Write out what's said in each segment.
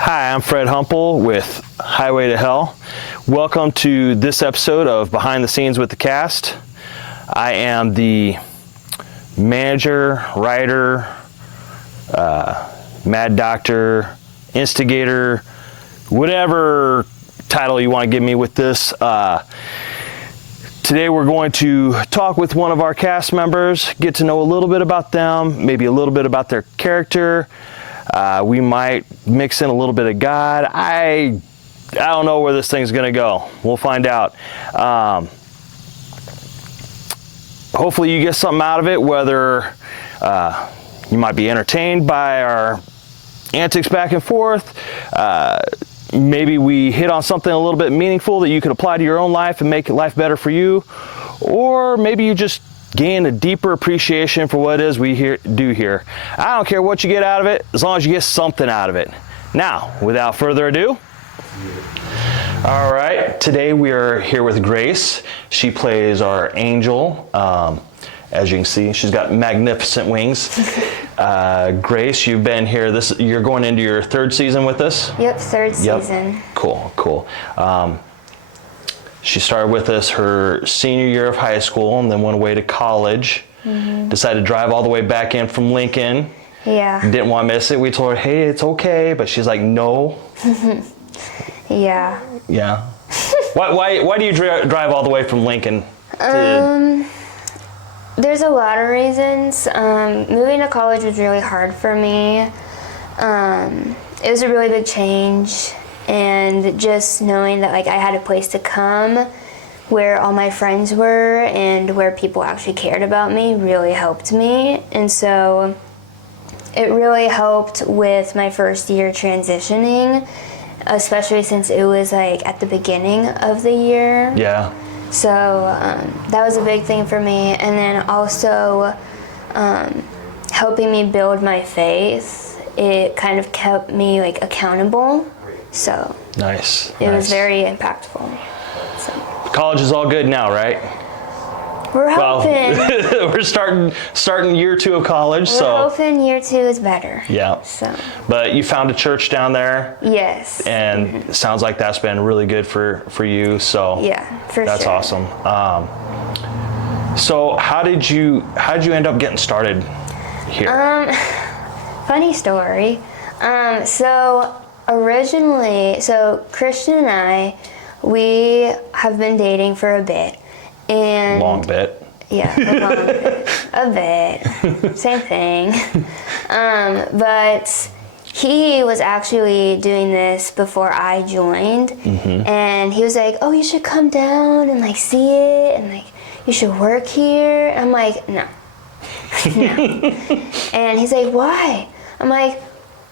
Hi, I'm Fred Humple with Highway to Hell. Welcome to this episode of Behind the Scenes with the Cast. I am the manager, writer, mad doctor, instigator, whatever title you want to give me with this. Today we're going to talk with one of our cast members, get to know a little bit about them, maybe a little bit about their character. We might mix in a little bit of God. I don't know where this thing's gonna go. We'll find out. Hopefully you get something out of it, whether you might be entertained by our antics back and forth. Maybe we hit on something a little bit meaningful that you could apply to your own life and make life better for you. Or maybe you just gain a deeper appreciation for what it is we do here. I don't care what you get out of it, as long as you get something out of it. Now, without further ado, all right, today we are here with Grace. She plays our angel. As you can see, she's got magnificent wings. Grace, you've been here, you're going into your third season with us? Yep, third season. Cool. She started with us her senior year of high school and then went away to college. Mm-hmm. Decided to drive all the way back in from Lincoln. Yeah. Didn't want to miss it. We told her, hey, it's okay. But she's like, no. Yeah. Yeah. Why do you drive all the way from Lincoln? There's a lot of reasons. Moving to college was really hard for me. It was a really big change. And just knowing that I had a place to come where all my friends were and where people actually cared about me really helped me. And so it really helped with my first year transitioning, especially since it was at the beginning of the year. Yeah. So that was a big thing for me. And then also helping me build my faith, it kind of kept me accountable. So nice. It was very impactful. So. College is all good now, right? We're hoping. Well, we're starting year 2 of college, We're hoping year 2 is better. Yeah. So. But you found a church down there. Yes. And it sounds like that's been really good for you. So yeah, for that's sure. awesome. So how did you end up getting started here? Funny story. Originally, Christian and I, we have been dating for a bit. And long bit. Yeah, a long bit. A bit. Same thing. But he was actually doing this before I joined. Mm-hmm. And he was like, oh, you should come down and see it and you should work here. I'm like, no. And he's like, why? I'm like,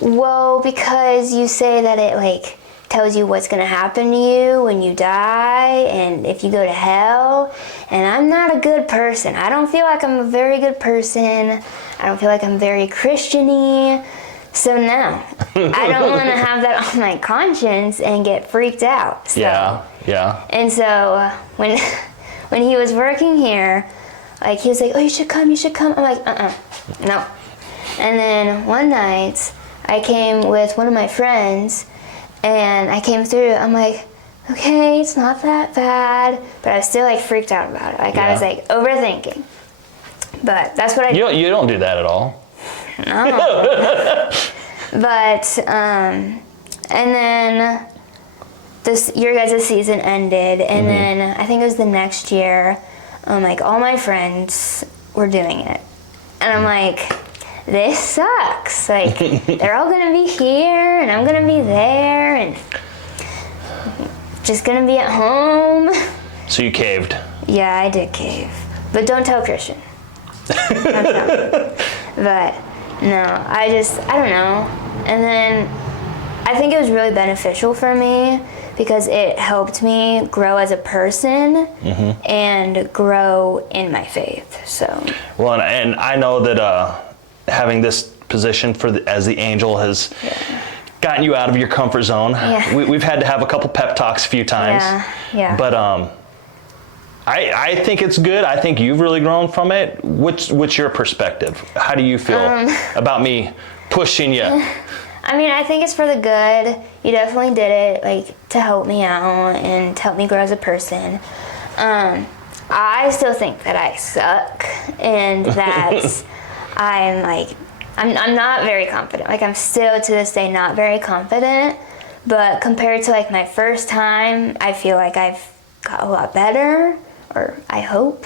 well, because you say that it tells you what's going to happen to you when you die and if you go to hell, and I'm not a good person. I don't feel like I'm a very good person. I don't feel like I'm very Christian-y. So no, I don't want to have that on my conscience and get freaked out. So, yeah. And so when he was working here, he was like, oh, you should come. I'm like, no. And then one night, I came with one of my friends, and I came through. I'm like, okay, it's not that bad, but I was still freaked out about it. I was overthinking. But that's what I do. You don't do that at all. No. But and then your guys' season ended, and then I think it was the next year. All my friends were doing it, and I'm like, this sucks. They're all gonna be here, and I'm gonna be there, and just gonna be at home. So you caved? Yeah, I did cave, but don't tell Christian. Don't tell him. But no, I don't know. And then I think it was really beneficial for me because it helped me grow as a person and grow in my faith. So. Well, and I know that having this position as the angel has gotten you out of your comfort zone. Yeah. We've had to have a couple pep talks a few times. Yeah. But I think it's good. I think you've really grown from it. What's your perspective? How do you feel about me pushing you? I mean, I think it's for the good. You definitely did it, like, to help me out and to help me grow as a person. I still think that I suck and that I'm not very confident. Like, I'm still to this day not very confident, but compared to like my first time, I feel like I've got a lot better, or I hope.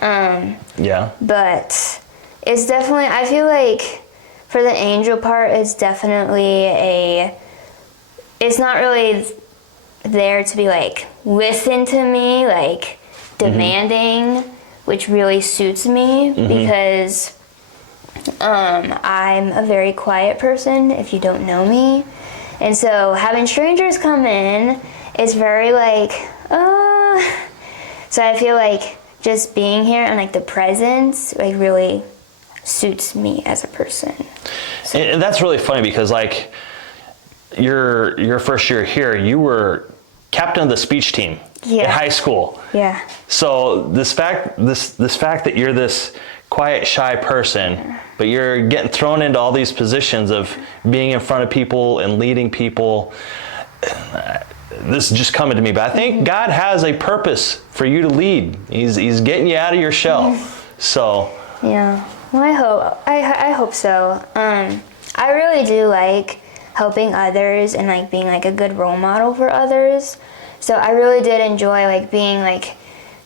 Yeah. But it's definitely, I feel like for the angel part, it's definitely it's not really there to be like, listen to me, like demanding, which really suits me because I'm a very quiet person if you don't know me. And so having strangers come in is very like, so I feel like just being here and like the presence like really suits me as a person. So. And that's really funny because like your first year here, you were captain of the speech team in high school. Yeah. So this fact that you're this quiet, shy person, but you're getting thrown into all these positions of being in front of people and leading people. This is just coming to me, but I think God has a purpose for you to lead. He's getting you out of your shell. So. Yeah. Well, I hope so. I really do like helping others and like being like a good role model for others. So I really did enjoy like being like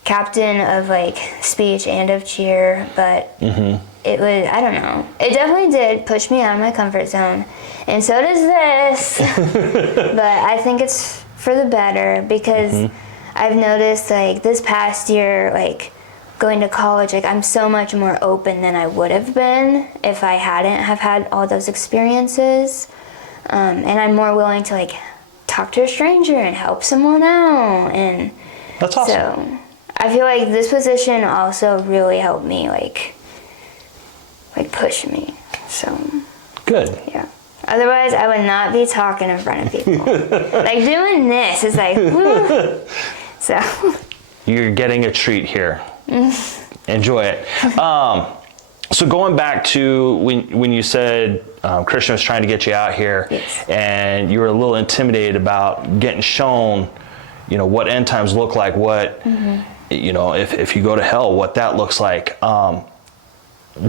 captain of like speech and of cheer, but it was, I don't know, it definitely did push me out of my comfort zone, and so does this. But I think it's for the better because I've noticed like this past year, like going to college, like I'm so much more open than I would have been if I hadn't have had all those experiences, and I'm more willing to like talk to a stranger and help someone out, and that's awesome. So I feel like this position also really helped me like push me. So good. Yeah. Otherwise, I would not be talking in front of people. Like doing this is like, woo. So. You're getting a treat here. Enjoy it. So going back to when you said Christian was trying to get you out here, yes. And you were a little intimidated about getting shown, you know, what end times look like, what, you know, if you go to hell, what that looks like.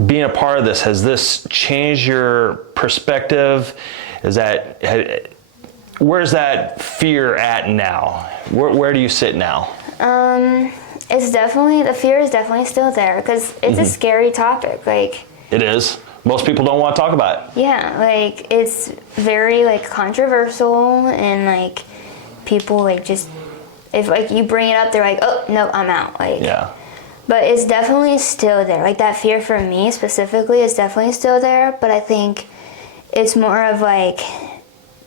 Being a part of this, has this changed your perspective? Where's that fear at now? Where do you sit now? It's definitely, the fear is definitely still there because it's a scary topic. Like, it is. Most people don't want to talk about it. Yeah, like it's very like controversial, and like people like just, if like you bring it up, they're like, oh no, I'm out. Like, yeah. But it's definitely still there. Like that fear for me specifically is definitely still there. But I think it's more of like,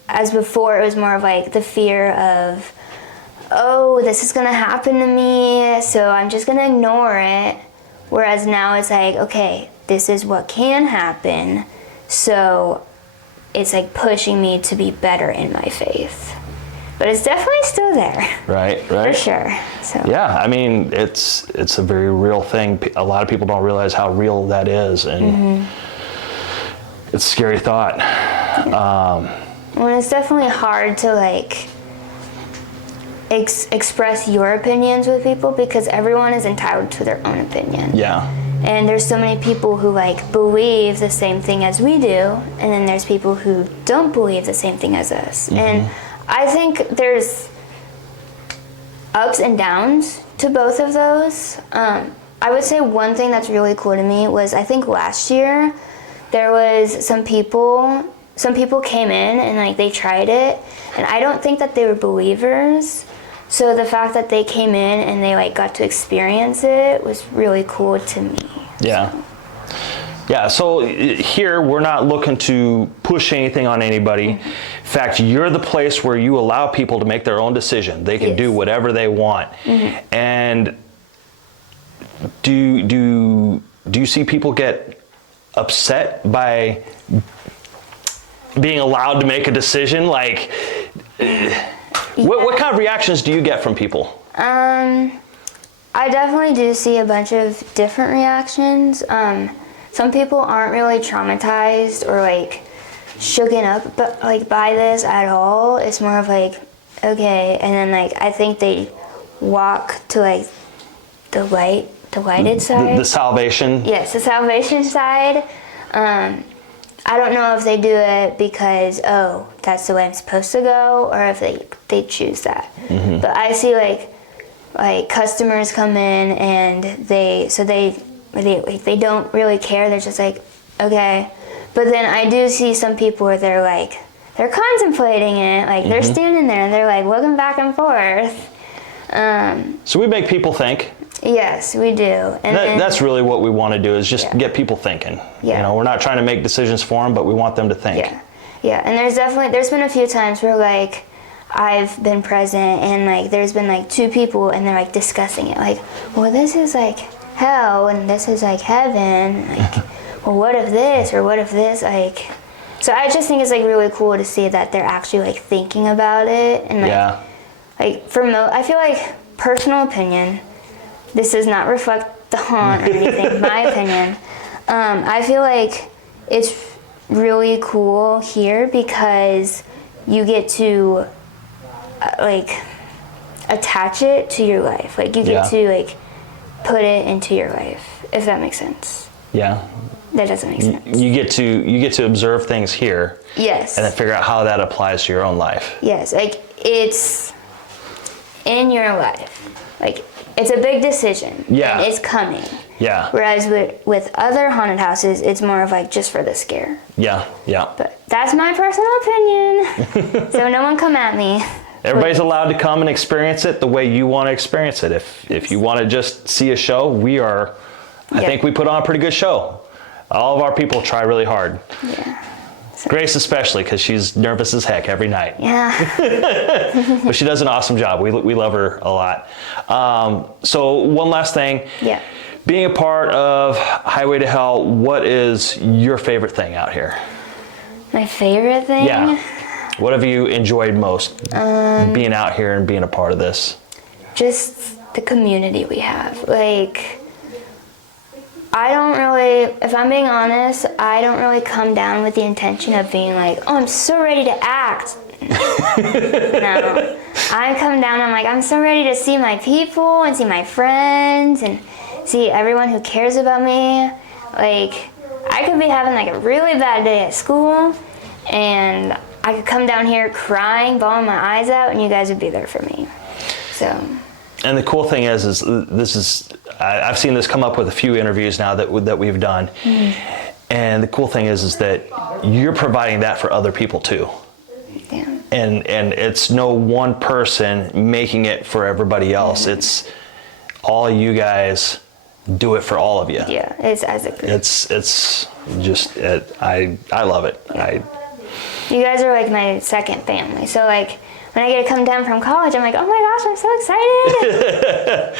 as before, it was more of like the fear of, oh, this is gonna happen to me, so I'm just gonna ignore it. Whereas now it's like, okay, this is what can happen, so it's like pushing me to be better in my faith. But it's definitely still there. Right. For sure. So. Yeah, I mean, it's a very real thing. A lot of people don't realize how real that is, and it's a scary thought. Well, it's definitely hard to like express your opinions with people because everyone is entitled to their own opinion. Yeah. And there's so many people who like believe the same thing as we do, and then there's people who don't believe the same thing as us. And I think there's ups and downs to both of those. I would say one thing that's really cool to me was, I think last year there was some people came in and like they tried it, and I don't think that they were believers. So the fact that they came in and they like got to experience it was really cool to me. Yeah. Yeah, so here we're not looking to push anything on anybody. In fact, you're the place where you allow people to make their own decision. They can do whatever they want. And do you see people get upset by being allowed to make a decision? Like, what kind of reactions do you get from people? I definitely do see a bunch of different reactions. Some people aren't really traumatized or like shooken up but like by this at all. It's more of like, okay, and then like I think they walk to like the lighted side. The salvation. Yes, the salvation side. I don't know if they do it because, oh, that's the way I'm supposed to go, or if they choose that. But I see like customers come in and they don't really care. They're just like, okay. But then I do see some people where they're contemplating it, like they're standing there and they're like looking back and forth. So we make people think. Yes, we do. And That's really what we want to do, is just get people thinking. Yeah. You know, we're not trying to make decisions for them, but we want them to think. Yeah. And there's been a few times where like I've been present and like there's been like two people and they're like discussing it, like, well, this is like hell and this is like heaven, like, well, what if this or what if this, like. So I just think it's like really cool to see that they're actually like thinking about it, and like I feel like, personal opinion, this does not reflect the haunt or anything, my opinion. I feel like it's really cool here because you get to like attach it to your life. Like you get to like put it into your life, if that makes sense. Yeah. That doesn't make sense. You get to observe things here. Yes. And then figure out how that applies to your own life. Yes, like it's in your life. Like it's a big decision. Yeah. And it's coming. Yeah. Whereas with other haunted houses, it's more of like just for the scare. Yeah. But that's my personal opinion. So no one come at me. Everybody's allowed to come and experience it the way you want to experience it. If you want to just see a show, I think we put on a pretty good show. All of our people try really hard. Yeah. So. Grace especially, because she's nervous as heck every night. Yeah. But she does an awesome job. We love her a lot. So one last thing. Yeah. Being a part of Highway to Hell, what is your favorite thing out here? My favorite thing? Yeah. What have you enjoyed most being out here and being a part of this? Just the community we have. Like, I don't really, if I'm being honest, I don't really come down with the intention of being like, oh, I'm so ready to act. No. I come down, I'm like, I'm so ready to see my people and see my friends and see everyone who cares about me. Like, I could be having like a really bad day at school and I could come down here crying, bawling my eyes out, and you guys would be there for me. So. And the cool thing is I've seen this come up with a few interviews now that we've done. And the cool thing is that you're providing that for other people too. Yeah. And it's no one person making it for everybody else. It's all you guys do it for all of you. Yeah, it's as a group. It's just I love it. Yeah. You guys are like my second family. So like when I get to come down from college, I'm like, oh my gosh, I'm so excited.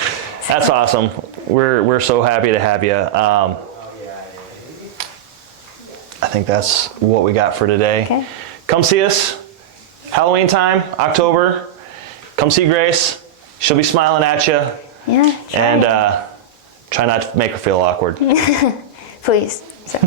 That's awesome. We're so happy to have you. I think that's what we got for today. Okay. Come see us. Halloween time, October. Come see Grace. She'll be smiling at you. Yeah. And try not to make her feel awkward. Please. So.